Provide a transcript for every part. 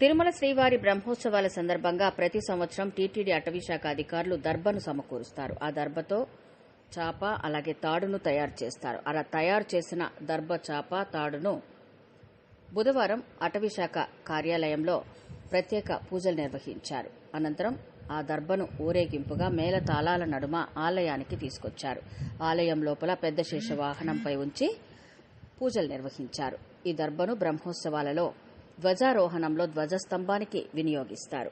తిరుమల శ్రీవారి బ్రహ్మోత్సవాల సందర్భంగా ప్రతి సంవత్సరం టీటీడీ అటవీశాఖ అధికారులు దర్బను సమకూరుస్తారు. ఆ దర్బతో చాప అలాగే తాడును తయారు చేస్తారు. అలా తయారు చేసిన దర్బ, చాప, తాడును బుధవారం అటవీశాఖ కార్యాలయంలో ప్రత్యేక పూజలు నిర్వహించారు. అనంతరం ఆ దర్బను ఊరేగింపుగా మేళతాళాల నడుమ ఆలయానికి తీసుకొచ్చారు. ఆలయం లోపల పెద్ద శేష వాహనంపై ఉంచి పూజలు నిర్వహించారు. ఈ దర్బను బ్రహ్మోత్సవాలలో ధ్వజారోహణంలో ధ్వజస్తంభానికి వినియోగిస్తారు.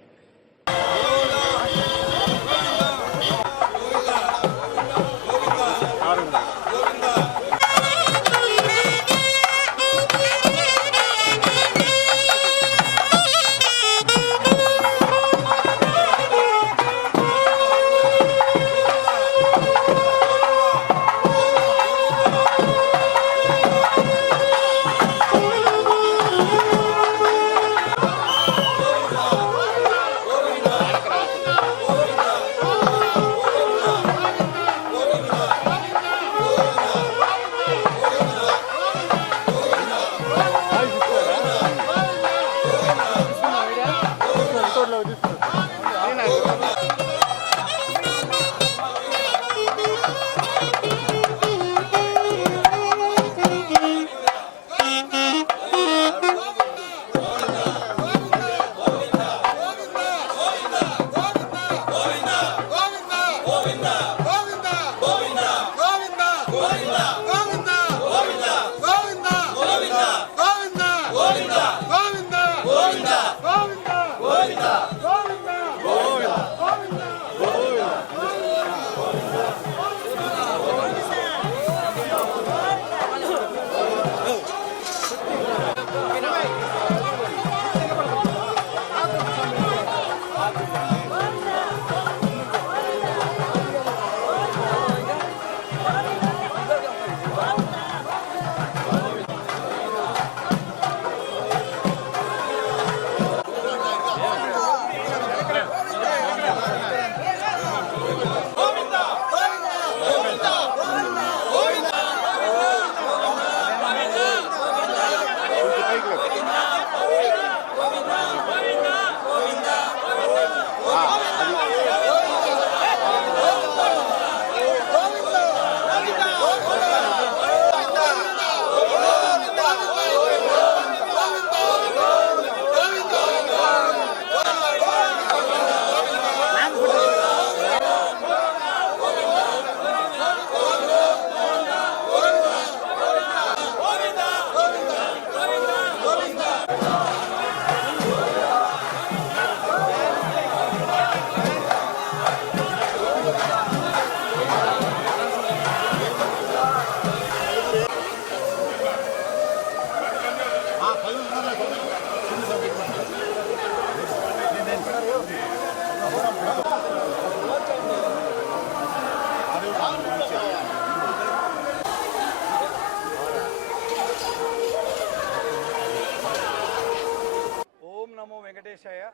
వెంకటేశయ్య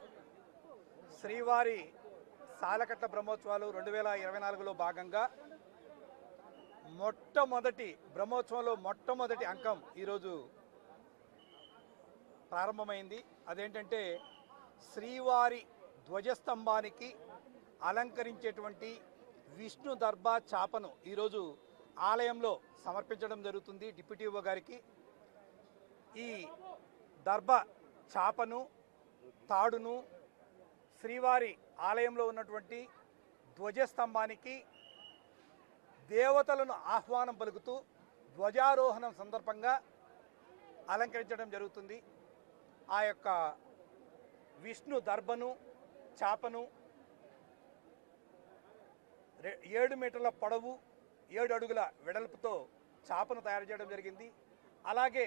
శ్రీవారి సాలకట్ల బ్రహ్మోత్సవాలు 2024లో భాగంగా మొట్టమొదటి అంకం ఈరోజు ప్రారంభమైంది. అదేంటంటే శ్రీవారి ధ్వజస్తంభానికి అలంకరించేటువంటి విష్ణు దర్బ చాపను ఈరోజు ఆలయంలో సమర్పించడం జరుగుతుంది డిప్యూటీ ఈవో గారికి. ఈ దర్బ చాపను, తాడును శ్రీవారి ఆలయంలో ఉన్నటువంటి ధ్వజస్తంభానికి దేవతలను ఆహ్వానం పలుకుతూ ధ్వజారోహణం సందర్భంగా అలంకరించడం జరుగుతుంది. ఆ యొక్క విష్ణు దర్బను, చాపను 7 మీటర్ల పొడవు, 7 అడుగుల వెడల్పుతో చాపను తయారు చేయడం జరిగింది. అలాగే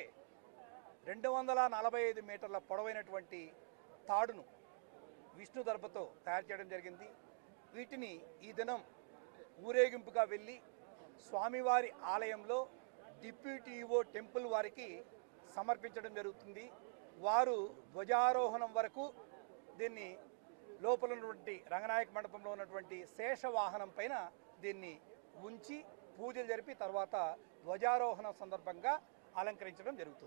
245 మీటర్ల పొడవైనటువంటి తాడును విష్ణు దర్బతో తయారు చేయడం జరిగింది. వీటిని ఈ దినం ఊరేగింపుగా వెళ్ళి స్వామివారి ఆలయంలో డిప్యూటీ ఈవో టెంపుల్ వారికి సమర్పించడం జరుగుతుంది. వారు ధ్వజారోహణం వరకు దీన్ని లోపల ఉన్నటువంటి రంగనాయక మండపంలో ఉన్నటువంటి శేషవాహనం పైన దీన్ని ఉంచి పూజలు జరిపి తర్వాత ధ్వజారోహణ సందర్భంగా అలంకరించడం జరుగుతుంది.